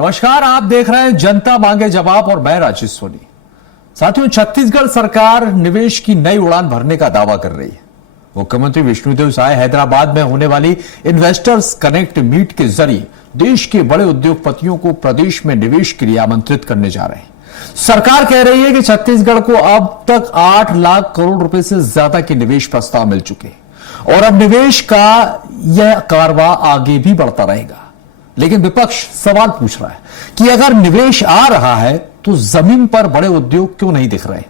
नमस्कार, आप देख रहे हैं जनता मांगे जवाब और मैं राजेश सोनी। साथियों, छत्तीसगढ़ सरकार निवेश की नई उड़ान भरने का दावा कर रही है। मुख्यमंत्री विष्णुदेव साय हैदराबाद में होने वाली इन्वेस्टर्स कनेक्ट मीट के जरिए देश के बड़े उद्योगपतियों को प्रदेश में निवेश के लिए आमंत्रित करने जा रहे हैं। सरकार कह रही है कि छत्तीसगढ़ को अब तक 8 लाख करोड़ रुपए से ज्यादा के निवेश प्रस्ताव मिल चुके हैं और अब निवेश का यह कारवां आगे भी बढ़ता रहेगा। लेकिन विपक्ष सवाल पूछ रहा है कि अगर निवेश आ रहा है तो जमीन पर बड़े उद्योग क्यों नहीं दिख रहे,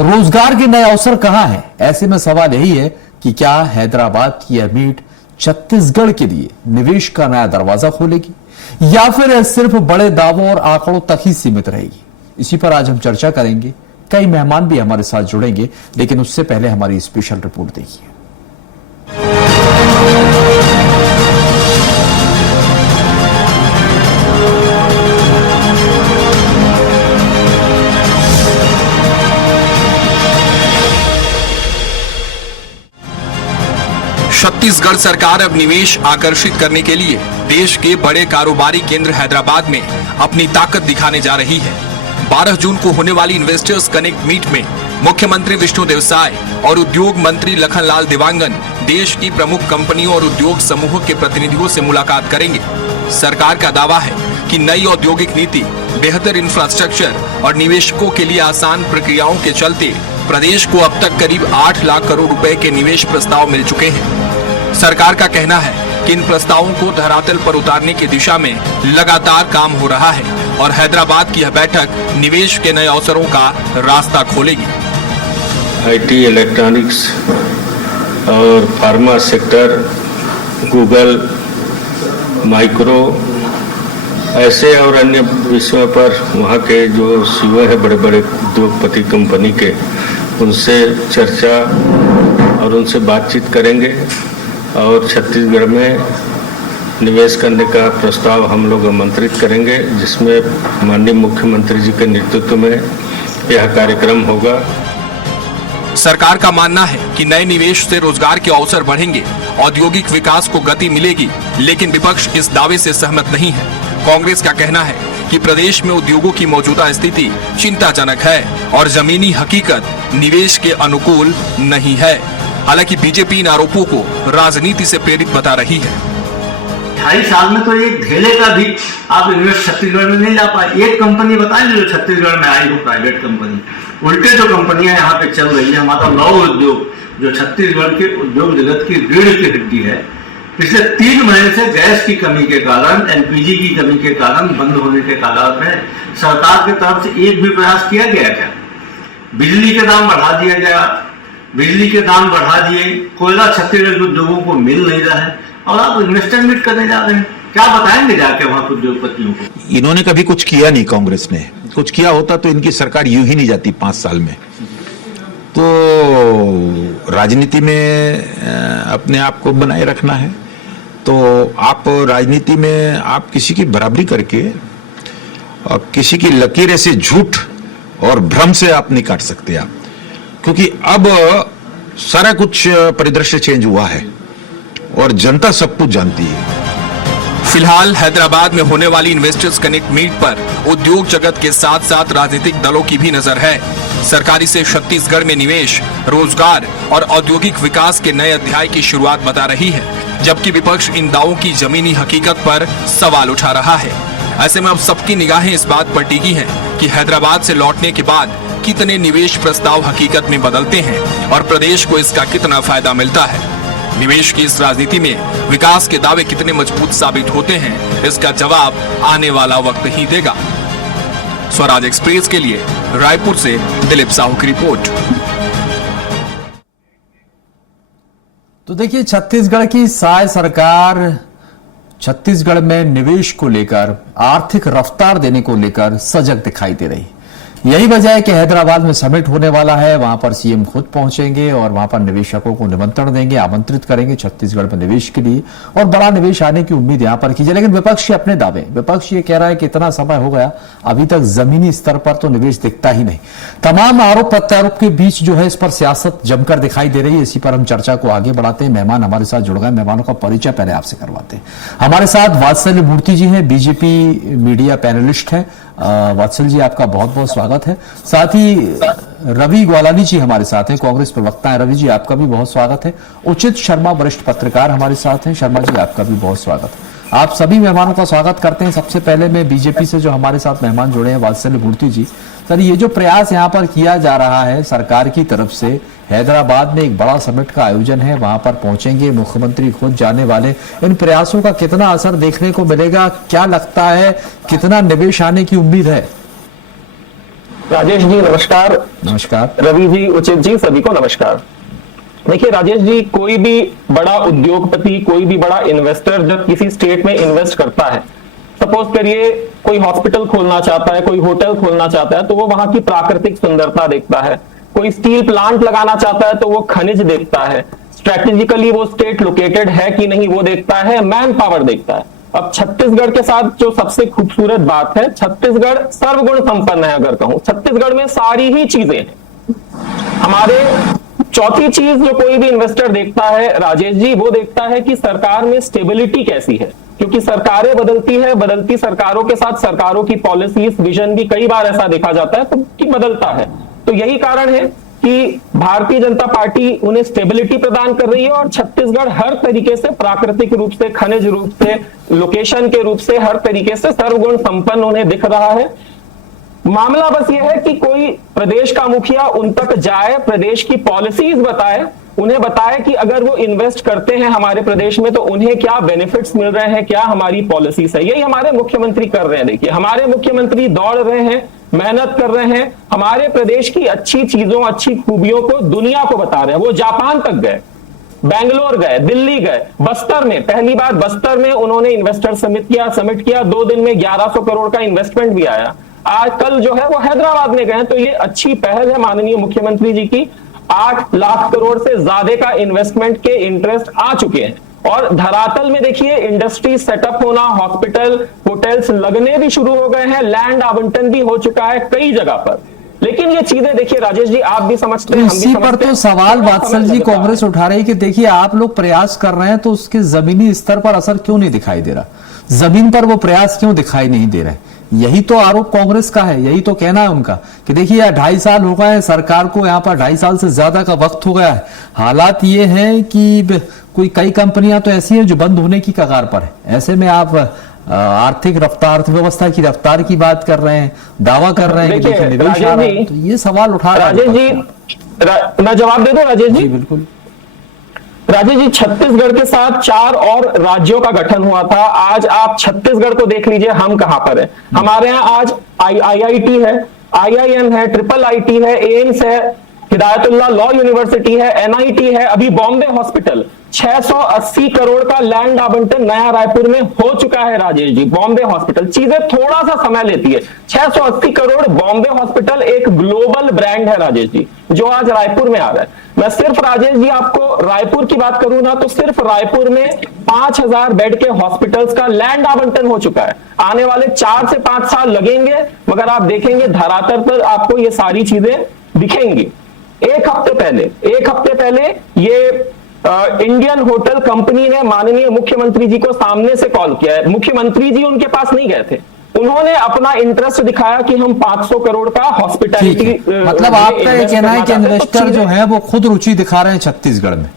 रोजगार के नए अवसर कहां हैं? ऐसे में सवाल यही है कि क्या हैदराबाद की यह मीट छत्तीसगढ़ के लिए निवेश का नया दरवाजा खोलेगी या फिर सिर्फ बड़े दावों और आंकड़ों तक ही सीमित रहेगी? इसी पर आज हम चर्चा करेंगे। कई मेहमान भी हमारे साथ जुड़ेंगे, लेकिन उससे पहले हमारी स्पेशल रिपोर्ट देखिए। छत्तीसगढ़ सरकार अब निवेश आकर्षित करने के लिए देश के बड़े कारोबारी केंद्र हैदराबाद में अपनी ताकत दिखाने जा रही है। 12 जून को होने वाली इन्वेस्टर्स कनेक्ट मीट में मुख्यमंत्री विष्णुदेव साय और उद्योग मंत्री लखनलाल देवांगन देश की प्रमुख कंपनियों और उद्योग समूह के प्रतिनिधियों से मुलाकात करेंगे। सरकार का दावा है कि नई औद्योगिक नीति, बेहतर इंफ्रास्ट्रक्चर और निवेशकों के लिए आसान प्रक्रियाओं के चलते प्रदेश को अब तक करीब 8 लाख करोड़ रुपए के निवेश प्रस्ताव मिल चुके हैं। सरकार का कहना है कि इन प्रस्तावों को धरातल पर उतारने की दिशा में लगातार काम हो रहा है और हैदराबाद की यह बैठक निवेश के नए अवसरों का रास्ता खोलेगी। आईटी, इलेक्ट्रॉनिक्स और फार्मा सेक्टर, गूगल, माइक्रो, ऐसे और अन्य विषयों पर वहाँ के जो सीईओ है बड़े बड़े उद्योगपति कंपनी के, उनसे चर्चा और उनसे बातचीत करेंगे और छत्तीसगढ़ में निवेश करने का प्रस्ताव हम लोग आमंत्रित करेंगे, जिसमें माननीय मुख्यमंत्री जी के नेतृत्व में यह कार्यक्रम होगा। सरकार का मानना है कि नए निवेश से रोजगार के अवसर बढ़ेंगे, औद्योगिक विकास को गति मिलेगी, लेकिन विपक्ष इस दावे से सहमत नहीं है। कांग्रेस का कहना है कि प्रदेश में उद्योगों की मौजूदा स्थिति चिंताजनक है और जमीनी हकीकत निवेश के अनुकूल नहीं है। हालांकि बीजेपी इन आरोपों को राजनीति से प्रेरित बता रही है। 2.5 साल में तो एक धेले का भी आप इन्वेस्ट छत्तीसगढ़ में नहीं ला पाए। एक कंपनी बताएं जो छत्तीसगढ़ में आई हो, प्राइवेट कंपनी। उल्टे जो कंपनियां यहाँ पे चल रही है, हमारा लौह उद्योग जो छत्तीसगढ़ के उद्योग जगत की रीढ़ की हड्डी है, पिछले 3 महीने से गैस की कमी के कारण, एलपीजी की कमी के कारण बंद होने के कारण में सरकार की तरफ से एक भी प्रयास किया गया क्या? बिजली के दाम बढ़ा दिया गया, बिजली के दाम बढ़ा दिए, कोयला छत्तीसगढ़ के उद्योगों को मिल नहीं रहा है और आप इन्वेस्टर मीट करने जा रहे हैं। क्या बताएंगे जाके वहां के उद्योगपतियों को? इन्होंने कभी कुछ किया नहीं, कांग्रेस ने कुछ किया होता तो इनकी सरकार यूं ही नहीं जाती 5 साल में। तो राजनीति में अपने आप को बनाए रखना है तो आप राजनीति में आप किसी की बराबरी करके और किसी की लकीरें से झूठ और भ्रम से आप नहीं काट सकते आप, क्योंकि अब सारा कुछ परिदृश्य चेंज हुआ है और जनता सब कुछ जानती है। फिलहाल हैदराबाद में होने वाली इन्वेस्टर्स कनेक्ट मीट पर उद्योग जगत के साथ साथ राजनीतिक दलों की भी नजर है। सरकारी से छत्तीसगढ़ में निवेश, रोजगार और औद्योगिक विकास के नए अध्याय की शुरुआत बता रही है, जबकि विपक्ष इन दावों की जमीनी हकीकत पर सवाल उठा रहा है। ऐसे में अब सबकी निगाहें इस बात पर टिकी हैं कि हैदराबाद से लौटने के बाद कितने निवेश प्रस्ताव हकीकत में बदलते हैं और प्रदेश को इसका कितना फायदा मिलता है। निवेश की इस राजनीति में विकास के दावे कितने मजबूत साबित होते हैं, इसका जवाब आने वाला वक्त ही देगा। स्वराज एक्सप्रेस के लिए रायपुर से दिलीप साहू की रिपोर्ट। तो देखिए, छत्तीसगढ़ की साय सरकार छत्तीसगढ़ में निवेश को लेकर, आर्थिक रफ्तार देने को लेकर सजग दिखाई दे रही। यही वजह है कि हैदराबाद में समिट होने वाला है, वहां पर सीएम खुद पहुंचेंगे और वहां पर निवेशकों को निमंत्रण देंगे, आमंत्रित करेंगे छत्तीसगढ़ में निवेश के लिए और बड़ा निवेश आने की उम्मीद यहां पर की जाए। लेकिन विपक्ष के अपने दावे, विपक्ष ये कह रहा है कि इतना समय हो गया, अभी तक जमीनी स्तर पर तो निवेश दिखता ही नहीं। तमाम आरोप प्रत्यारोप के बीच जो है इस पर सियासत जमकर दिखाई दे रही है। इसी पर हम चर्चा को आगे बढ़ाते हैं। मेहमान हमारे साथ जुड़ गए, मेहमानों का परिचय पहले आपसे करवाते हैं। हमारे साथ वात्सल्य मूर्ति जी हैं, बीजेपी मीडिया पैनलिस्ट हैं। वात्सल जी, आपका बहुत बहुत स्वागत है। साथ ही रवि ग्वालानी जी हमारे साथ हैं, कांग्रेस प्रवक्ता हैं। रवि जी, आपका भी बहुत स्वागत है। उचित शर्मा, वरिष्ठ पत्रकार हमारे साथ हैं। शर्मा जी, आपका भी बहुत स्वागत है। आप सभी मेहमानों का स्वागत करते हैं। सबसे पहले मैं बीजेपी से जो हमारे साथ मेहमान जुड़े हैं, वात्सल्य मूर्ति जी, सर ये जो प्रयास यहाँ पर किया जा रहा है सरकार की तरफ से, हैदराबाद में एक बड़ा समिट का आयोजन है, वहां पर पहुंचेंगे मुख्यमंत्री खुद जाने वाले, इन प्रयासों का कितना असर देखने को मिलेगा? क्या लगता है कितना निवेश आने की उम्मीद है? राजेश जी नमस्कार। नमस्कार। रवि जी, उचित जी, सभी को नमस्कार। देखिए राजेश जी, कोई भी बड़ा उद्योगपति, कोई भी बड़ा इन्वेस्टर जब किसी स्टेट में इन्वेस्ट करता है, सपोज करिए कोई हॉस्पिटल खोलना चाहता है, कोई होटल खोलना चाहता है, तो वो वहां की प्राकृतिक सुंदरता देखता है। कोई स्टील प्लांट लगाना चाहता है तो वो खनिज देखता है, स्ट्रेटेजिकली वो स्टेट लोकेटेड है कि नहीं वो देखता है, मैन पावर देखता है। अब छत्तीसगढ़ के साथ जो सबसे खूबसूरत बात है, छत्तीसगढ़ सर्वगुण संपन्न है। अगर कहूं छत्तीसगढ़ में सारी ही चीजें हैं। हमारे चौथी चीज जो कोई भी इन्वेस्टर देखता है राजेश जी, वो देखता है कि सरकार में स्टेबिलिटी कैसी है, क्योंकि सरकारें बदलती है, बदलती सरकारों के साथ सरकारों की पॉलिसीज, विजन भी कई बार ऐसा देखा जाता है तो कि बदलता है। तो यही कारण है कि भारतीय जनता पार्टी उन्हें स्टेबिलिटी प्रदान कर रही है और छत्तीसगढ़ हर तरीके से, प्राकृतिक रूप से, खनिज रूप से, लोकेशन के रूप से, हर तरीके से सर्वगुण संपन्न उन्हें दिख रहा है। मामला बस यह है कि कोई प्रदेश का मुखिया उन तक जाए, प्रदेश की पॉलिसीज बताए, उन्हें बताए कि अगर वो इन्वेस्ट करते हैं हमारे प्रदेश में तो उन्हें क्या बेनिफिट्स मिल रहे हैं, क्या हमारी पॉलिसीज है। यही हमारे मुख्यमंत्री कर रहे हैं। देखिए हमारे मुख्यमंत्री दौड़ रहे हैं, मेहनत कर रहे हैं, हमारे प्रदेश की अच्छी चीजों, अच्छी खूबियों को दुनिया को बता रहे हैं। वो जापान तक गए, बेंगलोर गए, दिल्ली गए, बस्तर में पहली बार बस्तर में उन्होंने इन्वेस्टर समिट किया 2 दिन में 1100 करोड़ का इन्वेस्टमेंट भी आया। आज कल जो है वो हैदराबाद में गए। तो ये अच्छी पहल है माननीय मुख्यमंत्री जी की। 8 लाख करोड़ से ज्यादा का इन्वेस्टमेंट के इंटरेस्ट आ चुके हैं और धरातल में देखिए इंडस्ट्री सेटअप होना, हॉस्पिटल, होटल्स लगने भी शुरू हो गए हैं, लैंड आवंटन भी हो चुका है कई जगह पर। लेकिन ये चीजें देखिए राजेश जी, आप भी समझते हैं, हम भी इसी पर तो सवाल वात्सल जी कांग्रेस उठा रही है कि देखिए आप लोग प्रयास कर रहे हैं तो उसके जमीनी स्तर पर असर क्यों नहीं दिखाई दे रहा, जमीन पर वो प्रयास क्यों दिखाई नहीं दे रहे। यही तो आरोप कांग्रेस का है, यही तो कहना है उनका कि देखिए यार 2.5 साल हो गए सरकार को, यहाँ पर 2.5 साल से ज्यादा का वक्त हो गया है। हालात ये है कि कोई कई कंपनियां तो ऐसी हैं जो बंद होने की कगार पर है। ऐसे में आप आर्थिक रफ्तार, अर्थव्यवस्था की रफ्तार की बात कर रहे हैं, दावा कर रहे हैं कि देखिए निवेश आ रहा है, तो ये सवाल उठा रहा है। राजेश जी मैं जवाब दे दूं राजेश जी? बिल्कुल। राजेश जी, छत्तीसगढ़ के साथ 4 और राज्यों का गठन हुआ था। आज आप छत्तीसगढ़ को देख लीजिए, हम कहां पर है। हमारे यहाँ आज IIT है, IIM है, IIIT है, एम्स है, हिदायतुल्लाह लॉ यूनिवर्सिटी है, NIT है, अभी बॉम्बे हॉस्पिटल। 680 करोड़ का लैंड आवंटन नया रायपुर में हो चुका है राजेश जी। बॉम्बे हॉस्पिटल, चीजें थोड़ा सा समय लेती है। 680 करोड़, बॉम्बे हॉस्पिटल एक ग्लोबल ब्रांड है राजेश जी, जो आज रायपुर में आ रहा है। मैं सिर्फ राजेश जी आपको रायपुर की बात करूं ना, तो सिर्फ रायपुर में 5000 बेड के हॉस्पिटल्स का लैंड आवंटन हो चुका है। आने वाले 4 से 5 साल लगेंगे, मगर आप देखेंगे धरातल पर आपको ये सारी चीजें दिखेंगी। एक हफ्ते पहले ये इंडियन होटल कंपनी ने माननीय मुख्यमंत्री जी को सामने से कॉल किया है। मुख्यमंत्री जी उनके पास नहीं गए थे, उन्होंने अपना इंटरेस्ट दिखाया कि हम 500 करोड़ का हॉस्पिटैलिटी, मतलब आपका ये कहना है कि इन्वेस्टर जो है वो खुद रुचि दिखा रहे हैं छत्तीसगढ़ में,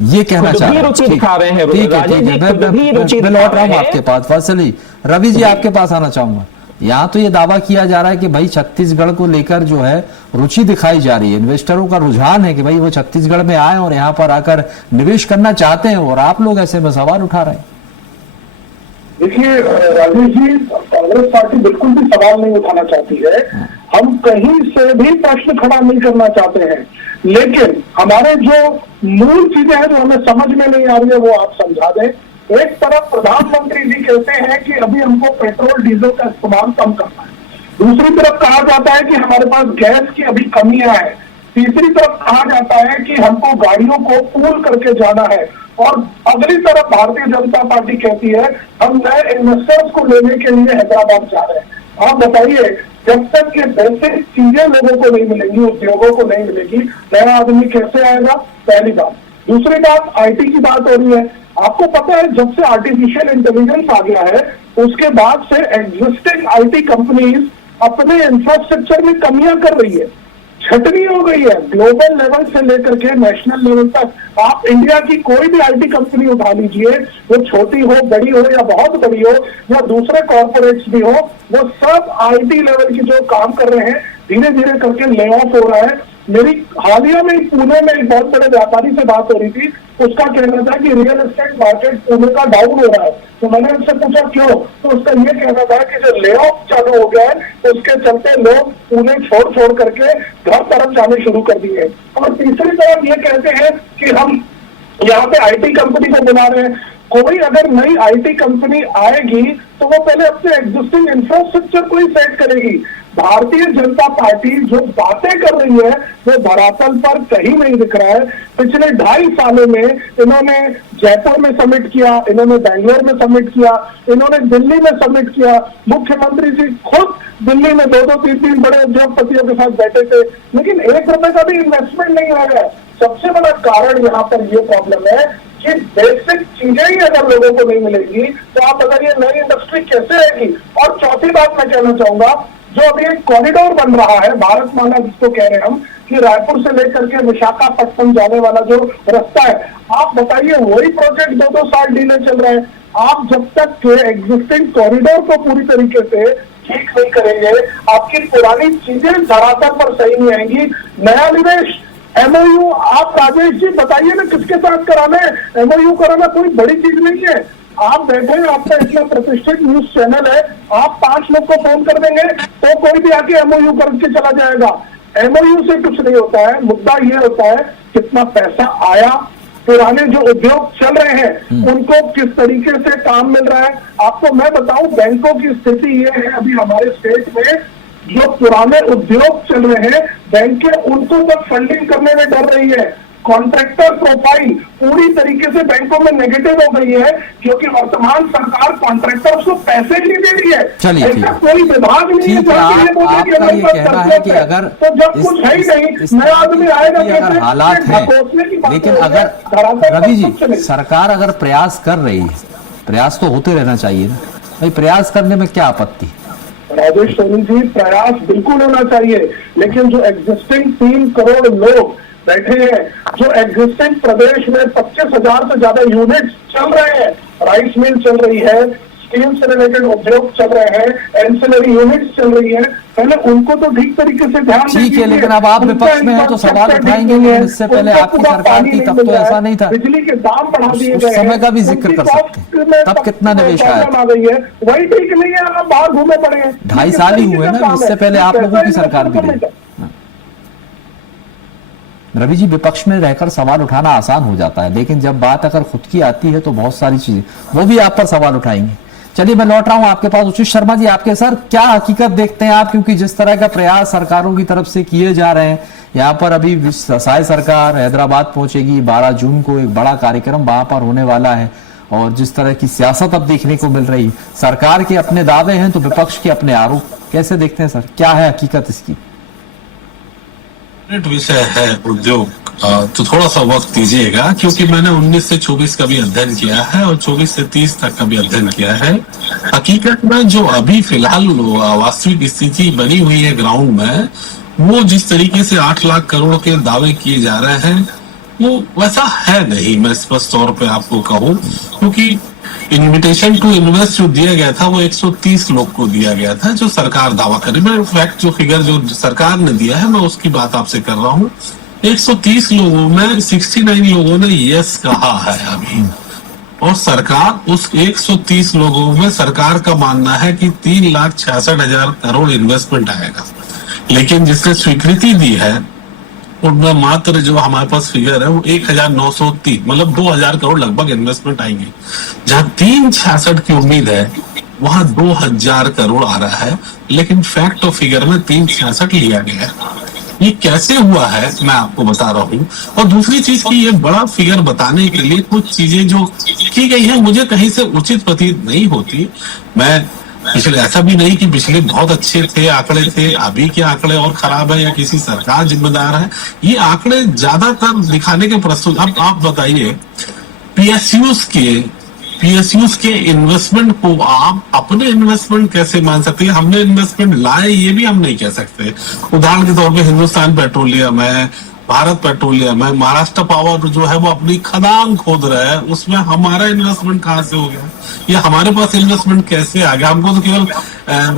ये कहना चाह रहे हैं? रुचि दिखा रहे हैं। ठीक है, मैं लौट रहा हूं आपके पास। फसली रवि जी आपके पास आना चाहूंगा। यहाँ तो ये दावा किया जा रहा है कि भाई छत्तीसगढ़ को लेकर जो है रुचि दिखाई जा रही है, इन्वेस्टरों का रुझान है कि भाई वो छत्तीसगढ़ में आए और यहाँ पर आकर निवेश करना चाहते हैं, और आप लोग ऐसे में सवाल उठा रहे हैं। देखिए राजेश जी, कांग्रेस पार्टी बिल्कुल भी सवाल नहीं उठाना चाहती है। हम कहीं से भी प्रश्न खड़ा नहीं करना चाहते हैं, लेकिन हमारे जो मूल चीजें हैं जो हमें समझ में नहीं आ रही है वो आप समझा दें। एक तरफ प्रधानमंत्री जी कहते हैं कि अभी हमको पेट्रोल डीजल का इस्तेमाल कम करना है, दूसरी तरफ कहा जाता है कि हमारे पास गैस की अभी कमियां हैं। तीसरी तरफ कहा जाता है कि हमको गाड़ियों को पूल करके जाना है। और अगली तरफ भारतीय जनता पार्टी कहती है हम नए इन्वेस्टर्स को लेने के लिए हैदराबाद जा रहे हैं। आप बताइए, जब तक ये बेसिक चीजें लोगों को नहीं मिलेंगी, उद्योगों को नहीं मिलेगी, नया आदमी कैसे आएगा? पहली बात। दूसरी बात, आईटी की बात हो रही है। आपको पता है जब से आर्टिफिशियल इंटेलिजेंस आ गया है उसके बाद से एग्जिस्टिंग आईटी कंपनीज अपने इंफ्रास्ट्रक्चर में कमियां कर रही है, छटनी हो गई है। ग्लोबल लेवल से लेकर के नेशनल लेवल तक आप इंडिया की कोई भी आईटी कंपनी उठा लीजिए, वो छोटी हो, बड़ी हो या बहुत बड़ी हो या दूसरे कॉर्पोरेट्स भी हो, वो सब आईटी लेवल की जो काम कर रहे हैं धीरे धीरे करके ले ऑफ हो रहा है। मेरी हालिया में पुणे में एक बहुत बड़े व्यापारी से बात हो रही थी, उसका कहना था कि रियल एस्टेट मार्केट पुणे का डाउन हो रहा है। तो मैंने उससे पूछा क्यों, तो उसका ये कहना था कि जो ले ऑफ चालू हो गया है उसके चलते लोग पुणे छोड़ करके घर तरफ जाने शुरू कर दिए। और तीसरी तरफ ये कहते हैं कि हम यहाँ पे आईटी कंपनी को बुला रहे हैं। कोई अगर नई आईटी कंपनी आएगी तो वो पहले अपने एग्जिस्टिंग इंफ्रास्ट्रक्चर को ही सेट करेगी। भारतीय जनता पार्टी जो बातें कर रही है वो धरातल पर कहीं नहीं दिख रहा है। पिछले 2.5 सालों में इन्होंने जयपुर में समिट किया, इन्होंने बेंगलोर में समिट किया, इन्होंने दिल्ली में समिट किया। मुख्यमंत्री जी खुद दिल्ली में 2-2, 3-3 बड़े उद्योगपतियों के साथ बैठे थे, लेकिन 1 रुपए का भी इन्वेस्टमेंट नहीं आ रहा है। सबसे बड़ा कारण यहाँ पर ये प्रॉब्लम है कि बेसिक चीजें ही अगर लोगों को नहीं मिलेगी तो आप अगर ये नई इंडस्ट्री कैसे आएगी। और चौथी बात मैं कहना चाहूंगा, जो अभी एक कॉरिडोर बन रहा है भारतमाला जिसको कह रहे हैं हम, कि रायपुर से लेकर के विशाखापट्टनम जाने वाला जो रास्ता है, आप बताइए वही प्रोजेक्ट 2-2 साल डिले चल रहा है। आप जब तक एग्जिस्टिंग कॉरिडोर को पूरी तरीके से ठीक नहीं करेंगे, आपकी पुरानी चीजें धरातल पर सही नहीं आएंगी। नया निवेश, एमओयू, आप राजेश जी बताइए ना किसके साथ कराना है? एमओयू कराना कोई बड़ी चीज नहीं है। आप बैठे हैं, आपका इतना प्रतिष्ठित न्यूज चैनल है, आप 5 लोग को फोन कर देंगे तो कोई भी आके एमओयू करके चला जाएगा। एमओयू से कुछ नहीं होता है। मुद्दा ये होता है कितना पैसा आया, पुराने जो उद्योग चल रहे हैं उनको किस तरीके से काम मिल रहा है। आपको मैं बताऊं, बैंकों की स्थिति ये है अभी हमारे स्टेट में, जो पुराने उद्योग चल रहे हैं बैंकें उनको तक फंडिंग करने में डर रही है। कॉन्ट्रैक्टर प्रोफाइल पूरी तरीके से बैंकों में नेगेटिव हो गई है क्योंकि वर्तमान सरकार कॉन्ट्रैक्टर्स को पैसे नहीं दे रही है। चलिए ऐसा कोई विभाग नहीं है ठीक है, आपका ये कहना है कि अगर तो जब कुछ है ही नहीं, नया आदमी आएगा अगर हालात है, लेकिन अगर रवि जी सरकार अगर प्रयास कर रही है, प्रयास तो होते रहना चाहिए ना भाई, प्रयास करने में क्या आपत्ति? राजेश सोनी जी, प्रयास बिल्कुल होना चाहिए, लेकिन जो एग्जिस्टिंग 3 करोड़ लोग बैठे हैं, जो एग्जिस्टिंग प्रदेश में 25,000 से ज्यादा यूनिट्स चल रहे हैं, राइस मिल चल रही है, स्टील से रिलेटेड उद्योग चल रहे हैं, एंसिलरी यूनिट्स चल रही है, पहले उनको तो ठीक तरीके से ध्यान ठीक है, लेकिन अब आप विपक्ष में हैं तो सवाल उठाएंगे, लेकिन इससे पहले आपकी सरकार थी तब तो ऐसा नहीं था। बिजली के दाम बढ़ा दिए गए, उस समय का भी जिक्र कर सकते हैं, तब कितना निवेश आया आ गई है, वही ठीक नहीं है। आप बाहर घूमे पड़े हैं, 2.5 साल ही हुए ना, इससे पहले आप लोगों की सरकार भी रही। रवि जी, विपक्ष में रहकर सवाल उठाना आसान हो जाता है, लेकिन जब बात अगर खुद की आती है तो बहुत सारी चीजें वो भी आप पर सवाल उठाएंगे। चलिए मैं लौट रहा हूं आपके पास। उचित शर्मा जी, आपके सर क्या हकीकत देखते हैं आप, क्योंकि जिस तरह का प्रयास सरकारों की तरफ से किए जा रहे हैं, यहाँ पर अभी साय सरकार हैदराबाद पहुंचेगी, 12 जून को एक बड़ा कार्यक्रम वहां पर होने वाला है, और जिस तरह की सियासत अब देखने को मिल रही, सरकार के अपने दावे हैं तो विपक्ष के अपने आरोप, कैसे देखते हैं सर, क्या है हकीकत इसकी? विषय है उद्योग, तो थोड़ा सा वक्त दीजिएगा, क्योंकि मैंने 19 से 24 का भी अध्ययन किया है और 24 से 30 तक का भी अध्ययन किया है। हकीकत में जो अभी फिलहाल वास्तविक स्थिति बनी हुई है ग्राउंड में, वो जिस तरीके से 8 लाख करोड़ के दावे किए जा रहे हैं वो वैसा है नहीं। मैं स्पष्ट तौर पे आपको कहूँ, क्योंकि इन्विटेशन टू इन्वेस्ट जो दिया गया था वो 130 लोग को दिया गया था, जो सरकार दावा करे। मैं फैक्ट जो फिगर जो सरकार ने दिया है मैं उसकी बात आपसे कर रहा हूँ। 130 लोगों में 69 लोगों ने यस कहा है अभी, और सरकार उस 130 लोगों में सरकार का मानना है कि 3,66,000 करोड़ इन्वेस्टमेंट आएगा, लेकिन जिसने स्वीकृति दी है उनमें मात्र जो हमारे पास फिगर है वो 1,903, मतलब 2,000 करोड़ लगभग इन्वेस्टमेंट आएंगे। जहां 3,66 की उम्मीद है वहां 2000 करोड़ आ रहा है, लेकिन फैक्ट और फिगर में 366 लिया गया है। ये कैसे हुआ है मैं आपको बता रहा हूँ। और दूसरी चीज की ये बड़ा फिगर बताने के लिए कुछ चीजें जो की गई है मुझे कहीं से उचित प्रतीत नहीं होती। मैं पिछले ऐसा भी नहीं कि पिछले बहुत अच्छे थे आंकड़े थे, अभी के आंकड़े और खराब है या किसी सरकार जिम्मेदार है। ये आंकड़े ज्यादातर दिखाने के प्रस्तुत। अब आप बताइए पीएसयूज के इन्वेस्टमेंट को आप अपने इन्वेस्टमेंट कैसे मान सकते हैं? हमने इन्वेस्टमेंट लाए ये भी हम नहीं कह सकते। उदाहरण के तौर पे हिंदुस्तान पेट्रोलियम है, भारत पेट्रोलियम है, महाराष्ट्र पावर जो है वो अपनी खदान खोद रहा है, उसमें हमारा इन्वेस्टमेंट कहाँ से हो गया? या हमारे पास इन्वेस्टमेंट कैसे आ गया? हमको तो केवल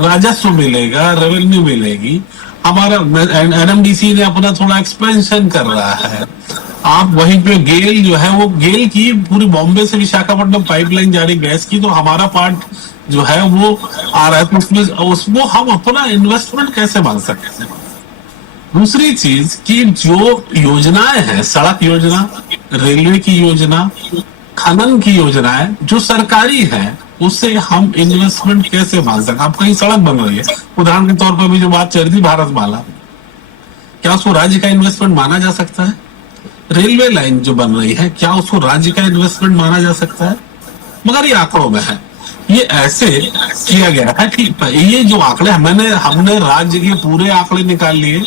राजस्व मिलेगा, रेवेन्यू मिलेगी। हमारा एनएमडीसी ने अपना थोड़ा एक्सपेंशन कर रहा है। आप वहीं पे गेल जो है वो गेल की पूरी बॉम्बे से विशाखापट्टनम पाइपलाइन जा रही गैस की, तो हमारा पार्ट जो है वो आ रहा है, तो उसमें हम अपना इन्वेस्टमेंट कैसे मान सकते हैं? दूसरी चीज कि जो योजनाएं हैं, सड़क योजना, रेलवे की योजना, खनन की योजनाएं जो सरकारी है, उससे हम इन्वेस्टमेंट कैसे मान सकते? अब कहीं सड़क बन रही है, उदाहरण के तौर पर भी जो बात चल रही थी भारतमाला, क्या उसको राज्य का इन्वेस्टमेंट माना जा सकता है? रेलवे लाइन जो बन रही है, क्या उसको राज्य का इन्वेस्टमेंट माना जा सकता है? मगर ये आंकड़ों में है, ये ऐसे किया गया है कि ये जो आंकड़े हमने राज्य के पूरे आंकड़े निकाल लिए।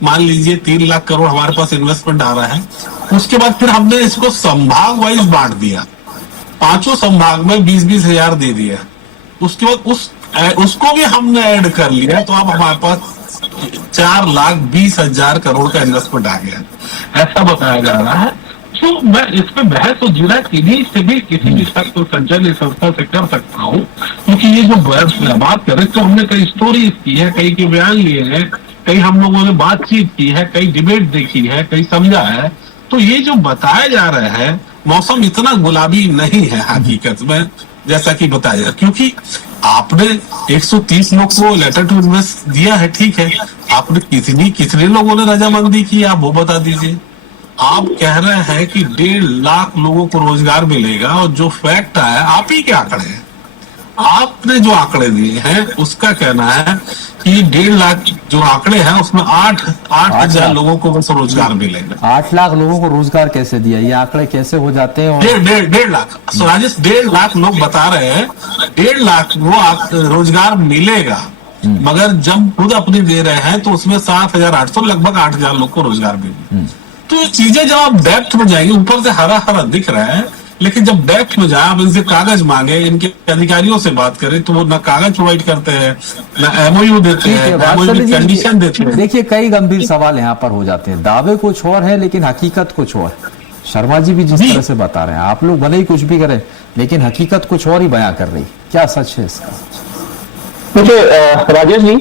मान लीजिए 3 लाख करोड़ हमारे पास इन्वेस्टमेंट आ रहा है, उसके बाद फिर हमने इसको संभाग वाइज बांट दिया, 5 संभाग में 20-20 हजार दे दिया। उसके बाद उसको भी हमने ऐड कर लिया, तो अब हमारे पास 4,20,000 करोड़ का इन्वेस्टमेंट आ गया, ऐसा बताया जा रहा है। तो मैं इस पे बहस तो जुड़ा किन्हीं से भी किसी भी शख्स को संचालित संस्था से कर सकता हूँ, क्योंकि ये जो बात करें तो हमने कई स्टोरीज की है, कई के बयान लिए हैं, कई हम लोगों ने बातचीत की है, कई डिबेट देखी है, कई समझा है। तो ये जो बताया जा रहा है, मौसम इतना गुलाबी नहीं है हकीकत में जैसा कि बताया, क्योंकि आपने 130 लोग को लेटर टू इन्वेस्ट दिया है, ठीक है, आपने कितने लोगों ने रजामंदी की आप वो बता दीजिए। आप कह रहे हैं कि 1.5 लाख लोगों को रोजगार मिलेगा, और जो फैक्ट आया, आप ही के आंकड़े हैं, आपने जो आंकड़े दिए हैं उसका कहना है कि 1.5 लाख जो आंकड़े हैं उसमें 8,000 लोगों को बस रोजगार मिलेगा। 8 लाख लोगों को रोजगार कैसे दिया? ये आंकड़े कैसे हो जाते हैं? 1.5 लाख राजेश, 1.5 लाख लोग बता रहे हैं, 1.5 लाख वो रोजगार मिलेगा, मगर जब खुद अपनी दे रहे हैं तो उसमें 7,800 लगभग 8,000 लोग को रोजगार मिलेगा। तो ये चीजें जब आप डेप्थ में जाएंगे, ऊपर से हरा हरा दिख रहा है, लेकिन जब डेप्थ में जाए, आप इनसे कागज मांगे, इनके अधिकारियों से बात करें तो वो ना कागज प्रोवाइड करते हैं, ना एमओयू देते हैं, कंडीशन देते हैं। देखिए, कई गंभीर सवाल यहाँ पर हो जाते हैं। दावे कुछ और है लेकिन हकीकत कुछ और। शर्मा जी भी जिस तरह से बता रहे हैं, आप लोग भले ही कुछ भी करें लेकिन हकीकत कुछ और ही बयां कर रही, क्या सच है इसका? देखिए राजेश जी,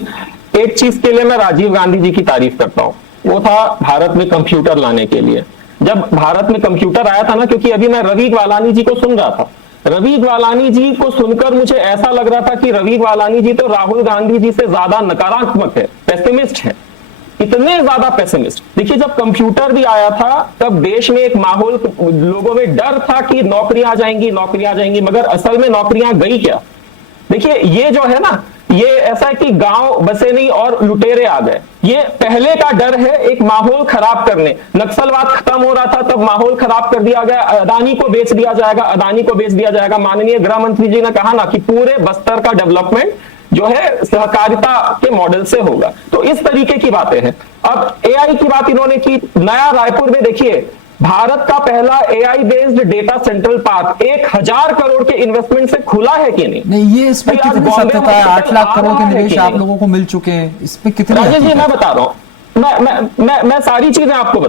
एक चीज के लिए मैं राजीव गांधी जी की तारीफ करता हूँ, वो था भारत में कंप्यूटर लाने के लिए। जब भारत में कंप्यूटर आया था ना, क्योंकि अभी मैं रवि ग्वालानी जी को सुन रहा था, रवि ग्वालानी जी को सुनकर मुझे ऐसा लग रहा था कि रवि ग्वालानी जी तो राहुल गांधी जी से ज्यादा नकारात्मक है, पेसिमिस्ट है, इतने ज्यादा पेसिमिस्ट। देखिए, जब कंप्यूटर भी आया था तब देश में एक माहौल, लोगों में डर था कि नौकरियां आ जाएंगी, मगर असल में नौकरियां गई क्या? देखिए, ये जो है ना, ये ऐसा है कि गांव बसे नहीं और लुटेरे आ गए। ये पहले का डर है, एक माहौल खराब करने। नक्सलवाद खत्म हो रहा था तब माहौल खराब कर दिया गया, अदानी को बेच दिया जाएगा। माननीय गृह मंत्री जी ने कहा ना कि पूरे बस्तर का डेवलपमेंट जो है सहकारिता के मॉडल से होगा। तो इस तरीके की बातें हैं। अब एआई की बात इन्होंने की। नया रायपुर में देखिए, भारत का पहला AI based data central park 1,000 crore के इन्वेस्टमेंट से खुला है कि नहीं? ये इसमें कितनी सत्यता है? 8 लाख करोड़ के निवेश आप लोगों को मिल चुके हैं, इसमें कितनी? राजेश जी, मैं बता रहा हूं, मैं सारी चीजें आपको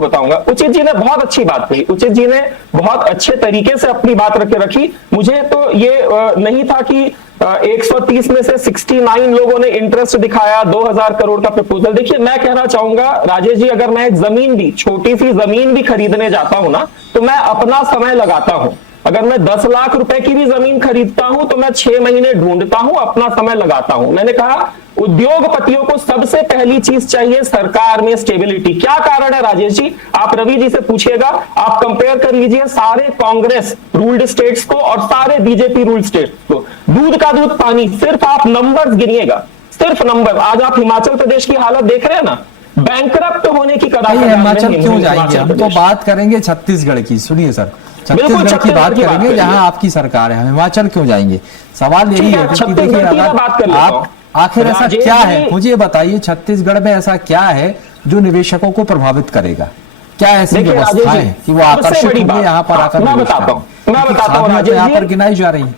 बताऊंगा। उचित जी ने बहुत अच्छी बात कही, उचित जी ने बहुत अच्छे तरीके से अपनी बात रखी। मुझे तो ये नहीं था कि 130 में से 69 लोगों ने इंटरेस्ट दिखाया, 2,000 करोड़ का प्रपोजल। देखिए, मैं कहना चाहूंगा राजेश जी, अगर मैं एक जमीन भी, छोटी सी जमीन भी खरीदने जाता हूं ना, तो मैं अपना समय लगाता हूं। अगर मैं 10 लाख रुपए की भी जमीन खरीदता हूं तो मैं 6 महीने ढूंढता हूं, अपना समय लगाता हूं। मैंने कहा उद्योगपतियों को सबसे पहली चीज चाहिए सरकार में स्टेबिलिटी। क्या कारण है राजेश जी, आप रवि जी से पूछिएगा, आप कंपेयर कर लीजिए सारे कांग्रेस रूल्ड स्टेट्स को और सारे बीजेपी रूल्ड स्टेट्स को। दूध का दूध पानी, सिर्फ आप नंबर्स गिनिएगा, सिर्फ नंबर। आज आप हिमाचल प्रदेश की हालत देख रहे हैं ना, बैंकरप्ट होने की कगार पर हिमाचल क्यों जाएंगे? हम तो बात करेंगे छत्तीसगढ़ की। सुनिए सर, छत्तीसगढ़ की बात करेंगे जहां आपकी सरकार है, हिमाचल क्यों जाएंगे? सवाल यही है कि देखिए अगर आप आखिर ऐसा क्या है, मुझे बताइए छत्तीसगढ़ में ऐसा क्या है जो निवेशकों को प्रभावित करेगा? क्या ऐसी व्यवस्था है कि वो आकर्षित होंगे यहाँ पर आकर? मैं बताता हूँ राजेश यहाँ पर गिनाई जा रही है।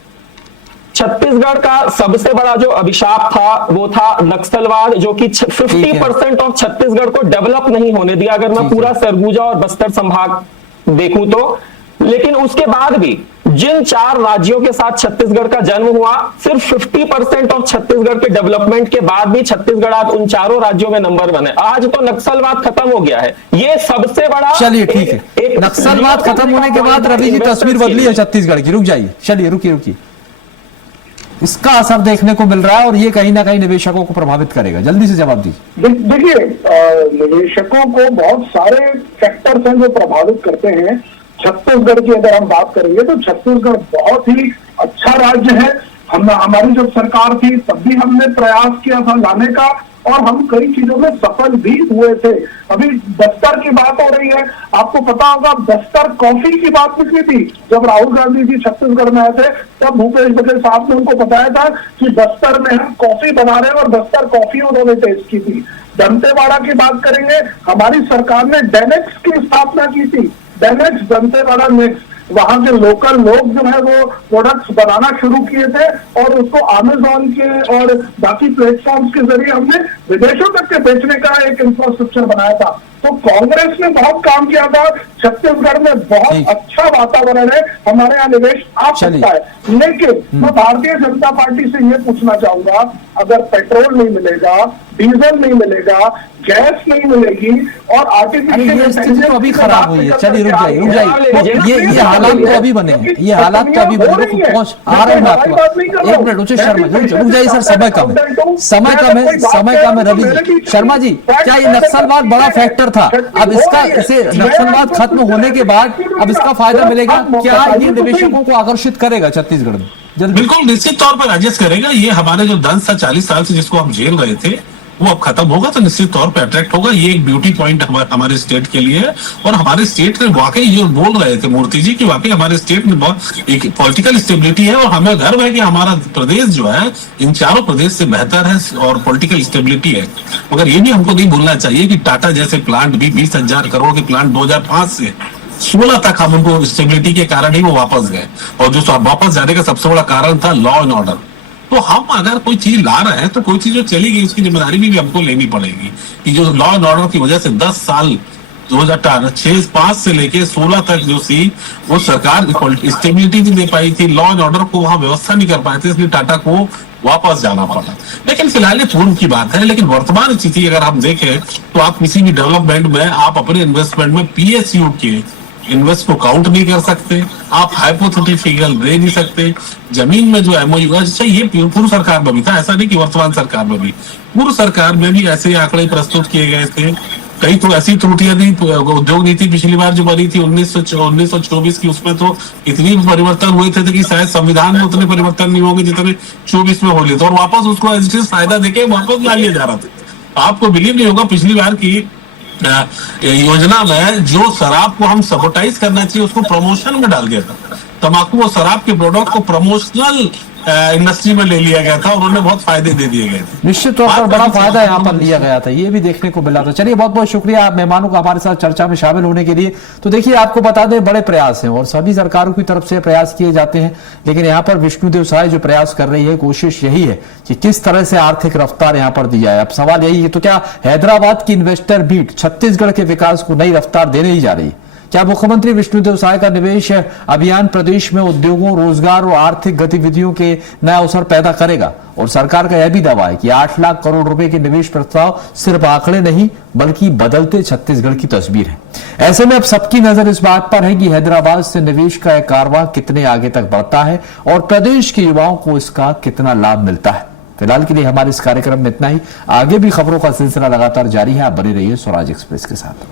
छत्तीसगढ़ का सबसे बड़ा जो अभिशाप था वो था नक्सलवाद, जो कि 50% ऑफ छत्तीसगढ़ को डेवलप नहीं होने दिया, अगर मैं पूरा सरगुजा और बस्तर संभाग देखूं तो। लेकिन उसके बाद भी जिन 4 राज्यों के साथ छत्तीसगढ़ का जन्म हुआ, सिर्फ 50% ऑफ छत्तीसगढ़ के डेवलपमेंट के बाद भी छत्तीसगढ़ आज उन 4 राज्यों में नंबर 1 है। आज तो नक्सलवाद खत्म हो गया है, ये सबसे बड़ा। चलिए ठीक है, नक्सलवाद खत्म होने के बाद रवि जी तस्वीर बदली है छत्तीसगढ़ की। रुक जाइए, चलिए रुकिए। इसका असर देखने को मिल रहा है और ये कहीं ना कहीं निवेशकों को प्रभावित करेगा। जल्दी से जवाब दीजिए। देखिए, निवेशकों को बहुत सारे फैक्टर्स हैं जो प्रभावित करते हैं। छत्तीसगढ़ की अगर हम बात करेंगे तो छत्तीसगढ़ बहुत ही अच्छा राज्य है। हमारी जब सरकार थी तब भी हमने प्रयास किया था लाने का और हम कई चीजों में सफल भी हुए थे। अभी बस्तर की बात हो रही है, आपको पता होगा बस्तर कॉफी की बात निकली थी जब राहुल गांधी जी छत्तीसगढ़ में आए थे, तब भूपेश बघेल साहब ने उनको बताया था कि बस्तर में हम कॉफी बना रहे हैं और बस्तर कॉफी उन्होंने टेस्ट की थी। दंतेवाड़ा की बात करेंगे, हमारी सरकार ने डेनेक्स की स्थापना की थी। डेनेक्स, दंतेवाड़ा नेक्स, वहां के लोकल लोग जो है वो प्रोडक्ट्स बनाना शुरू किए थे और उसको अमेज़न के और बाकी प्लेटफॉर्म्स के जरिए हमने विदेशों तक के बेचने का एक इंफ्रास्ट्रक्चर बनाया था। तो कांग्रेस ने बहुत काम किया था। छत्तीसगढ़ में बहुत अच्छा वातावरण है, हमारे यहाँ निवेश आ सकता है। लेकिन मैं भारतीय जनता पार्टी से ये पूछना चाहूंगा, अगर पेट्रोल नहीं मिलेगा, डीजल नहीं मिलेगा, गैस नहीं मिलेगी और आर्टिफिशियल स्थिति तो अभी खराब हुई है। चलिए रुक जाइए। ये हालात तो अभी बने हैं, ये हालात तो अभी बने। आ रहे हैं आपको, एक मिनट रुचित शर्मा रुक जाइए सर, समय कम है, समय कम है। रवि शर्मा जी, क्या ये नक्सलवाद बड़ा फैक्टर था? अब इसे नक्सलवाद खत्म होने के बाद अब इसका फायदा मिलेगा क्या? ये निवेशकों को आकर्षित करेगा छत्तीसगढ़ में? बिल्कुल निश्चित तौर पर राजेश करेगा। ये हमारे जो दंश था 40 साल से जिसको हम झेल रहे थे वो अब खत्म होगा तो निश्चित तौर पे अट्रैक्ट होगा। ये एक ब्यूटी पॉइंट हमारे स्टेट के लिए है और हमारे स्टेट में वाकई ये बोल रहे थे मूर्ति जी कि वाकई हमारे स्टेट में बहुत एक पॉलिटिकल स्टेबिलिटी है और हमें गर्व है कि हमारा प्रदेश जो है इन चारों प्रदेश से बेहतर है और पॉलिटिकल स्टेबिलिटी है। मगर ये भी हमको नहीं भूलना चाहिए कि टाटा जैसे प्लांट भी 20,000 करोड़ के प्लांट 2005 से 16 तक हम उनको स्टेबिलिटी के कारण ही वो वापस गए और जो वापस जाने का सबसे बड़ा कारण था लॉ एंड ऑर्डर। तो हम अगर कोई चीज ला रहे हैं तो कोई चीज जो चली गई उसकी जिम्मेदारी भी हमको लेनी पड़ेगी कि जो लॉ एंड ऑर्डर की वजह से 10 साल 2005 से लेके 16 तक जो थी वो सरकार स्टेबिलिटी नहीं दे पाई थी, लॉ एंड ऑर्डर को वहां व्यवस्था नहीं कर पाए थे, इसलिए टाटा को वापस जाना पड़ा। लेकिन फिलहाल ये पूर्व की बात है। लेकिन वर्तमान स्थिति अगर हम देखें तो आप किसी भी डेवलपमेंट में आप अपने इन्वेस्टमेंट में PSU के इन्वेस्ट को काउंट नहीं कर सकते, आप हाइपोथेटिकल दे नहीं सकते। जमीन में जो MOU अच्छा ये पूर्व सरकार में भी था, ऐसा नहीं कि वर्तमान सरकार में भी, पूर्व सरकार में भी ऐसे आंकड़े प्रस्तुत किए गए थे। कई तो ऐसी त्रुटियां थी, उद्योग नीति पिछली बार जो बनी थी 1924 की, उसमें तो इतनी परिवर्तन हुए थे कि शायद संविधान में उतने परिवर्तन नहीं होंगे जितने 24 में हो लिए थे और वापस उसको एज इट इज फायदा देके वापस ला लिया जा रहा था। आपको बिलीव नहीं होगा पिछली बार की योजना में जो शराब को हम सबोटाइज करना चाहिए उसको प्रमोशन में डाल दिया था। तंबाकू और शराब के प्रोडक्ट को प्रमोशनल इंडस्ट्री में ले लिया गया था और उन्हें बहुत फायदे दे दिए गए थे। निश्चित तौर पर बड़ा फायदा यहाँ पर लिया गया था, ये भी देखने को मिला था। चलिए बहुत बहुत शुक्रिया आप मेहमानों का हमारे साथ चर्चा में शामिल होने के लिए। तो देखिए आपको बता दें बड़े प्रयास हैं और सभी सरकारों की तरफ से प्रयास किए जाते हैं, लेकिन यहाँ पर विष्णुदेव साय जो प्रयास कर रही है, कोशिश यही है कि किस तरह से आर्थिक रफ्तार यहाँ पर दी जाए। अब सवाल यही है, तो क्या हैदराबाद की इन्वेस्टर बीट छत्तीसगढ़ के विकास को नई रफ्तार देने ही जा रही है? क्या मुख्यमंत्री विष्णुदेव साय का निवेश अभियान प्रदेश में उद्योगों, रोजगार और आर्थिक गतिविधियों के नया अवसर पैदा करेगा? और सरकार का यह भी दावा है कि 8 लाख करोड़ रुपए के निवेश प्रस्ताव सिर्फ आंकड़े नहीं बल्कि बदलते छत्तीसगढ़ की तस्वीर है। ऐसे में अब सबकी नजर इस बात पर है कि हैदराबाद से निवेश का यह कारवां कितने आगे तक बढ़ता है और प्रदेश के युवाओं को इसका कितना लाभ मिलता है। फिलहाल के लिए हमारे इस कार्यक्रम में इतना ही। आगे भी खबरों का सिलसिला लगातार जारी है। आप बने रहिए स्वराज एक्सप्रेस के साथ।